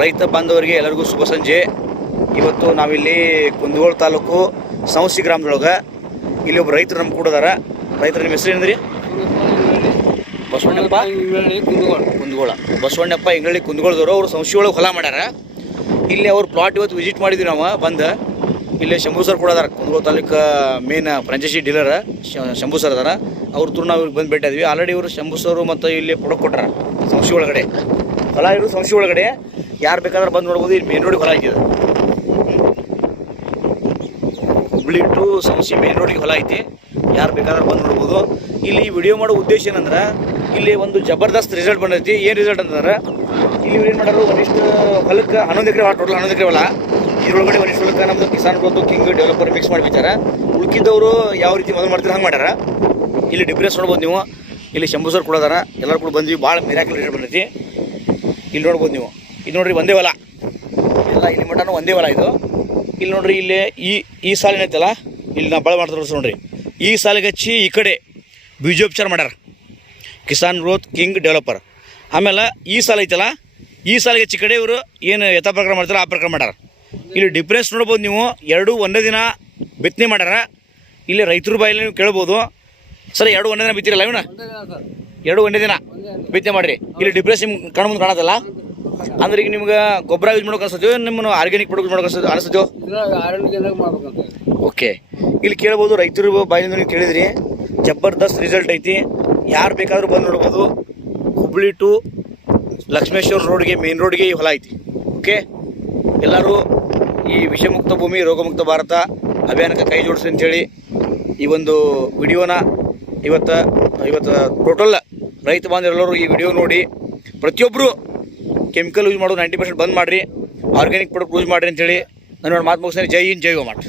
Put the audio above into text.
ರೈತ ಬಾಂಧವರಿಗೆ ಎಲ್ಲರಿಗೂ ಶುಭ ಸಂಜೆ. ಇವತ್ತು ನಾವಿಲ್ಲಿ ಕುಂದಗೋಳ ತಾಲೂಕು ಸೌಸಿ ಗ್ರಾಮದೊಳಗೆ ಇಲ್ಲಿ ಒಬ್ಬ ರೈತರು ನಮ್ಮ ಕೂಡ ಅದಾರ. ರೈತರ ನಿಮ್ಮ ಹೆಸರು ಏನಂದ್ರಿ? ಬಸವಣ್ಣಪ್ಪ ಕುಂದಗೋಳ. ಬಸವಣ್ಣಪ್ಪ ಇಂಗಳ್ಳಿ ಕುಂದಗೋಳದವರು. ಅವರು ಸಂಸ್ಥೆ ಒಳಗೆ ಹೊಲ ಮಾಡ್ಯಾರ. ಇಲ್ಲಿ ಅವ್ರ ಪ್ಲಾಟ್ ಇವತ್ತು ವಿಸಿಟ್ ಮಾಡಿದ್ವಿ ನಾವು. ಬಂದು ಇಲ್ಲಿ ಶಂಭು ಸರ್ ಕೂಡ ಅದಾರ, Kundgol taluk main franchisee dealer Shambhu sir ಅದಾರ. ಅವ್ರ ತರ ನಾವು ಬಂದು ಭೇಟಿದ್ವಿ. ಆಲ್ರೆಡಿ ಇವರು ಶಂಭು ಸರ್ ಮತ್ತು ಇಲ್ಲಿ ಪ್ರಾಡಕ್ಟ್ ಕೊಟ್ಟಾರ ಸಂಸ್ಥೆ ಒಳಗಡೆ. ಹೊಲ ಇವರು ಸಂಸ್ಥೆ ಒಳಗಡೆ ಯಾರು ಬೇಕಾದ್ರೆ ಬಂದು ನೋಡ್ಬೋದು. ಇಲ್ಲಿ ಮೇನ್ ರೋಡಿಗೆ ಹೊಲ ಐತಿ. ಹುಬ್ಳಿ ಟು ಸಂಸ್ಥೆ ಮೇನ್ ರೋಡಿಗೆ ಹೊಲ ಐತಿ. ಯಾರು ಬೇಕಾದ್ರೆ ಬಂದು ನೋಡ್ಬೋದು. ಇಲ್ಲಿ ವಿಡಿಯೋ ಮಾಡೋ ಉದ್ದೇಶ ಏನಂದ್ರೆ ಇಲ್ಲಿ ಒಂದು ಜಬರ್ದಸ್ತ್ ರಿಸಲ್ಟ್ ಬಂದೈತಿ. ಏನು ರಿಸಲ್ಟ್ ಅಂತಂದ್ರೆ ಇಲ್ಲಿ ಇವ್ರು ಏನು ಮಾಡೋರು, ಒಂದಿಷ್ಟು ಹೊಲಕ್ಕೆ 11 ಎಕರೆ ಟೋಟಲ್ 11 ಎಕರೆ ಹೊಲ. ಇದರೊಳಗಡೆ ಒಂದಿಷ್ಟು ಹೊಲಕ್ಕೆ ನಮ್ಮದು Kisan growth king developer mix ಮಾಡಿಬಿಟ್ಟಾರ. ಉಳ್ಕಿದ್ದವರು ಯಾವ ರೀತಿ ಮೊದಲು ಮಾಡ್ತಾರೆ ಹಂಗೆ ಮಾಡ್ಯಾರ. ಇಲ್ಲಿ ಡಿಫ್ರೆನ್ಸ್ ನೋಡ್ಬೋದು ನೀವು. ಇಲ್ಲಿ ಶಂಭು ಸರ್ ಕೂಡ ಅದಾರ. ಎಲ್ಲರೂ ಕೂಡ ಬಂದ್ವಿ. ಭಾಳ ಮಿರಾಕಲ್ ರಿಸಲ್ಟ್ ಬಂದೈತಿ. ಇಲ್ಲಿ ನೋಡ್ಬೋದು ನೀವು. ಇಲ್ಲಿ ನೋಡ್ರಿ ಒಂದೇ ಹೊಲ ಎಲ್ಲ ಇಲ್ಲಿ ಮಟನೂ ಒಂದೇ ಹೊಲ ಇದು. ಇಲ್ಲಿ ನೋಡ್ರಿ ಇಲ್ಲಿ ಈ ಸಾಲಿನ ಐತಲ್ಲ, ಇಲ್ಲಿ ನಾವು ಭಾಳ ಮಾಡ್ತಾರೆ ನೋಡ್ರಿ. ಈ ಸಾಲಿಗೆ ಹಚ್ಚಿ ಈ ಕಡೆ ಬೀಜೋಪಚಾರ ಮಾಡ್ಯಾರ ಕಿಸಾನ್ ಗ್ರೋತ್ ಕಿಂಗ್ ಡೆವಲಪರ್. ಆಮೇಲೆ ಈ ಸಾಲ ಐತಲ್ಲ, ಈ ಸಾಲಿಗೆ ಹಚ್ಚಿ ಕಡೆ ಇವರು ಏನು ಯಥಾ ಪ್ರಕಾರ ಮಾಡ್ತಾರೆ ಆ ಪ್ರಕಾರ ಮಾಡ್ಯಾರ. ಇಲ್ಲಿ ಡಿಫ್ರೆನ್ಸ್ ನೋಡ್ಬೋದು ನೀವು. ಎರಡೂ ಒಂದೇ ದಿನ ಬಿತ್ತನೆ ಮಾಡ್ಯಾರ. ಇಲ್ಲಿ ರೈತರ ಬಾಯಲ್ಲಿ ನೀವು ಕೇಳ್ಬೋದು, ಸರ್ ಎರಡು ಒಂದೇ ದಿನ ಬಿತ್ತಿರಲ್ಲ ಇವನ? ಎರಡು ಒಂದೇ ದಿನ ಬಿತ್ತನೆ ಮಾಡಿರಿ. ಇಲ್ಲಿ ಡಿಫ್ರೆನ್ಸ್ ನಿಮ್ಗೆ ಕಣ್ಣು ಮುಂದೆ ಕಾಣತ್ತಲ್ಲ. ಅಂದ್ರೆ ಈಗ ನಿಮ್ಗೆ ಗೊಬ್ಬರ ಯೂಸ್ ಮಾಡೋಕೆ ಅನ್ಸುತ್ತೋ, ನಿಮ್ಮನ್ನು ಆರ್ಗ್ಯಾನಿಕ್ ಪ್ರಾಡಕ್ಟ್ ಮಾಡೋಕೆ ಅನಿಸುತ್ತೋ? ಓಕೆ. ಇಲ್ಲಿ ಕೇಳ್ಬೋದು, ರೈತರು ಬಾಯಿಂದ ನೀವು ಕೇಳಿದ್ರಿ. ಜಬರ್ದಸ್ತ್ ರಿಸಲ್ಟ್ ಐತಿ. ಯಾರು ಬೇಕಾದರೂ ಬಂದು ನೋಡ್ಬೋದು. ಹುಬ್ಳಿ ಟು ಲಕ್ಷ್ಮೇಶ್ವರ ರೋಡ್ಗೆ ಮೇನ್ ರೋಡ್ಗೆ ಈ ಹೊಲ ಐತಿ. ಓಕೆ. ಎಲ್ಲರೂ ಈ ವಿಷಮುಕ್ತ ಭೂಮಿ ರೋಗಮುಕ್ತ ಭಾರತ ಅಭಿಯಾನಕ್ಕೆ ಕೈ ಜೋಡಿಸಿ ಅಂತೇಳಿ ಈ ಒಂದು ವಿಡಿಯೋನ ಇವತ್ತು ಟೋಟಲ್ ರೈತ ಬಾಂಧವರೆಲ್ಲರೂ ಈ ವಿಡಿಯೋ ನೋಡಿ ಪ್ರತಿಯೊಬ್ಬರು ಕೆಮಿಕಲ್ ಯೂಸ್ ಮಾಡೋದು 90% ಬಂದ್ ಮಾಡಿರಿ. ಆರ್ಗ್ಯಾನಿಕ್ ಪ್ರಾಡಕ್ಟ್ ಯೂಸ್ ಮಾಡಿರಿ ಅಂತೇಳಿ ನಾನು ಮಾತು ಮುಗಿಸ್ತೇನೆ. ಜೈ ಹಿಂದ್, ಜೈ ಗೋಮಾತಾ.